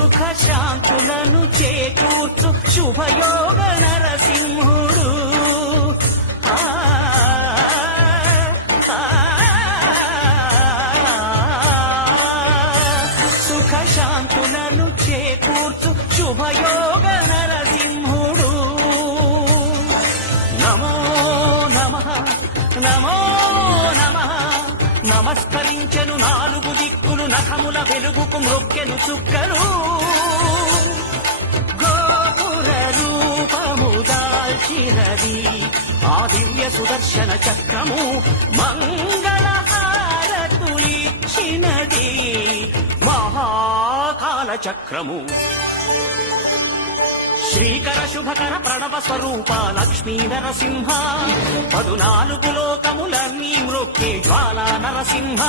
సుఖ శాంతులను చేకూర్చు శుభయోగ నరసింహుడు. సుఖ శాంతులను చేకూర్చు శుభయోగ నరసింహుడు. నమో నమః నమో నమః. నమస్కరించెను నాలుగు దిక్కులు, నఖముల వెలుగుకు మ్రొక్కెను చుక్కలు. గోపుర రూపము దాల్చినది ఆ దివ్య సుదర్శన చక్రము, మంగళహారతులిచ్చినది మహాకాల చక్రము. శ్రీకర శుభకర ప్రణవ స్వరూప లక్ష్మీ నరసింహ, 14 లోకములన్నీ మ్రొక్కే జ్వాలా నరసింహ.